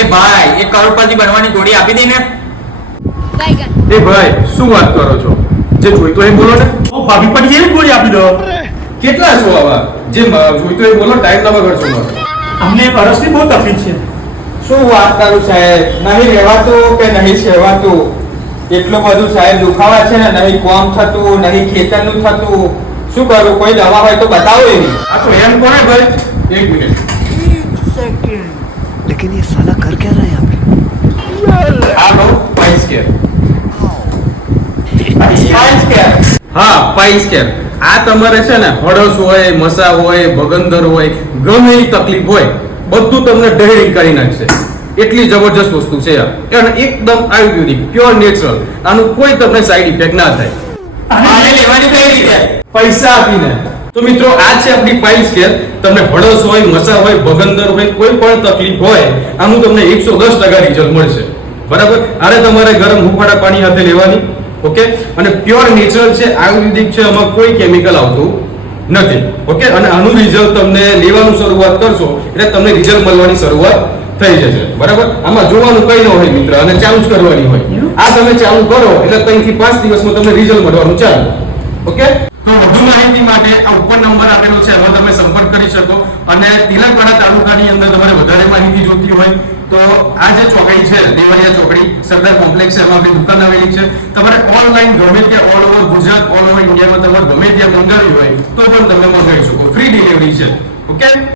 એ ભાઈ એ કરોડપતિ બનવાની ગોળી આપી દે ને. એ ભાઈ શું વાત કરો છો? જે જોઈતો એ બોલો ને. ઓ ભાભી પડી જેવી ગોળી આપી દો? કેટલા છો આવા? જે જોઈતો એ બોલો ટાઈમ ના બગાડશો મારો અમને વર્ષની બહુ તકલીફ છે. શું વાત કરું સાહેબ? નહીં રહેવાતું કે નહીં સેવાતું? એટલું બધું સાહેબ દુખાવા છે ને નહીં કોમ થતું નહીં ખેતરનું થતું. શું કરું? કોઈ દવા હોય તો બતાવો એની. આ તો એમ કોને ભાઈ? એક મિનિટ. लेकिन ये साला कर क्या रहा है यहाँ पे આ લો પાઇસ કેર સ્પાઇસ કેર હા પાઇસ કેર આ તમારે છે ને હડસ હોય મસા હોય ભગંદર હોય ગમે એવી તકલીફ હોય બધું તમને ડહેરી કરી નાખશે એટલી જબરજસ્ત વસ્તુ છે આ અને એકદમ આયુર્વેદિક પ્યોર નેચરલ આનું કોઈ તમને સાઈડ ઇફેક્ટ ના થાય મારે લેવાની કઈ રીતે પૈસા આપીને તો મિત્રો, આ છે આપણી ફાઇલ સ્કેલ તમને હળસ હોય, મસા હોય, ભગંદર હોય, કોઈ પણ તકલીફ હોય, આનું તમને એકસો દસ ટકા રિઝલ્ટ મળશે. બરાબર? આને તમારે ગરમ હુંફાળા પાણી સાથે લેવાની, ઓકે? અને પ્યોર નેચરલ છે, આયુર્વેદિક છે, આમાં કોઈ કેમિકલ આવતું નથી, ઓકે? અને આનું રિઝલ્ટ તમને લેવાનું શરૂઆત કરશો, એટલે તમને રિઝલ્ટ મળવાની શરૂઆત થઈ જશે. બરાબર? આમાં જોવાનું કઈ ન હોય મિત્ર, અને ચાલુ જ કરવાની હોય. આ તમે ચાલુ કરો, એટલે ત્રણથી પાંચ દિવસમાં તમને રિઝલ્ટ મળવાનું ચાલુ, ઓકે? માટે આ ઉપર નંબર આપેલો છે, એમાં તમે સંપર્ક કરી શકો. અને તિલકવાડા તાલુકાની અંદર તમારે વધારે માહિતી જોતી હોય તો આ જે ચોકડી છે, દેવળિયા ચોકડી, સરદાર કોમ્પ્લેક્સ એમાં આપણી દુકાન આવેલી છે. તમારે ઓનલાઈન ગમે ત્યાં all over Gujarat all over ઇન્ડિયામાં તમારે ગમે ત્યાં મંગાવી હોય તો પણ તમે મંગાવી શકો. ફ્રી ડિલિવરી છે. ઓકે